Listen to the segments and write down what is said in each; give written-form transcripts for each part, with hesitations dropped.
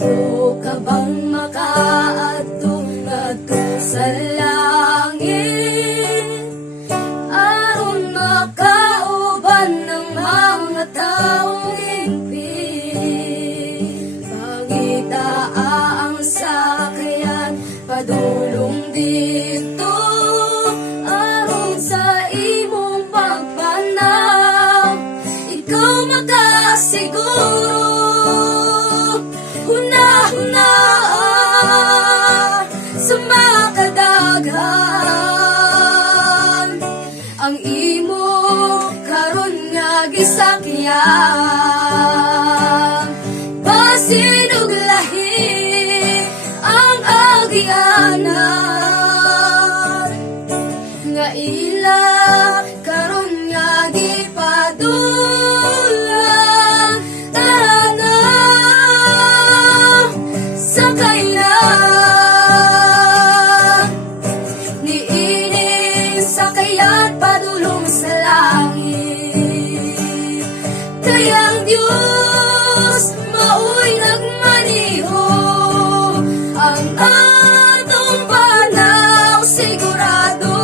Gusto ka bang makaadto ngadto sa langit aron makauban ng mga taong hingpit? Pangita ang sakayan padulong dito aron sa imong pagpanaw. Ikaw makasiguro huna-huna sa makadaghan ang imo karon nga gisakyan. Basin ug lahi ang agianan nga ila karon nga gipadulan. Tara na, sakay na, niining sakayan padulong sa langit. Kayang Diyos maoy nagmaniho ang atong panaw sigurado.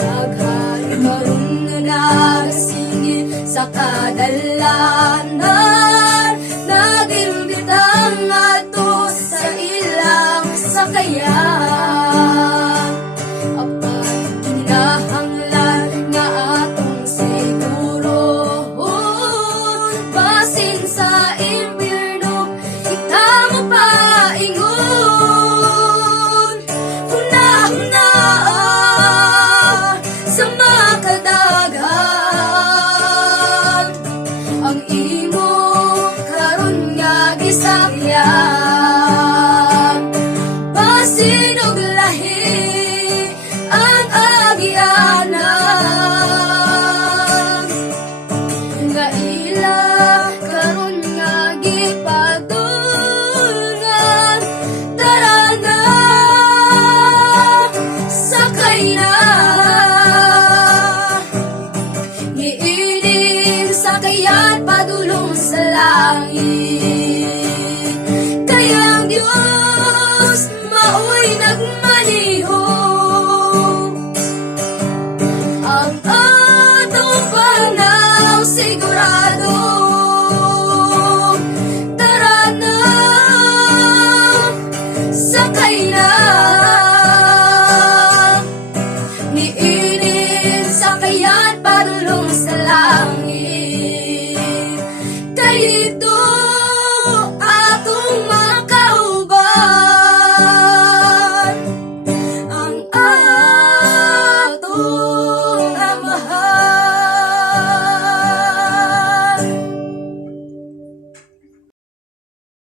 Naghari maroon nga nagasingit sa kadalanan, nagimbitang ato sa ilang sakayan. Apan kinahanglan nga atong siguro basin sa impyerno kita mapaingon. Huna-huna sa makadaghan ang imo karon nga gisakyan. Basin ug lahi ang agianan nga ila karon nga gipadulngan. Tara na, sakay na, niining sakayan padulong sa langit. Kayang Diyos maoy nagmaniho ang atong panaw sigurado. Tara na, sakay na, niining sakayan padulong sa langit. Kay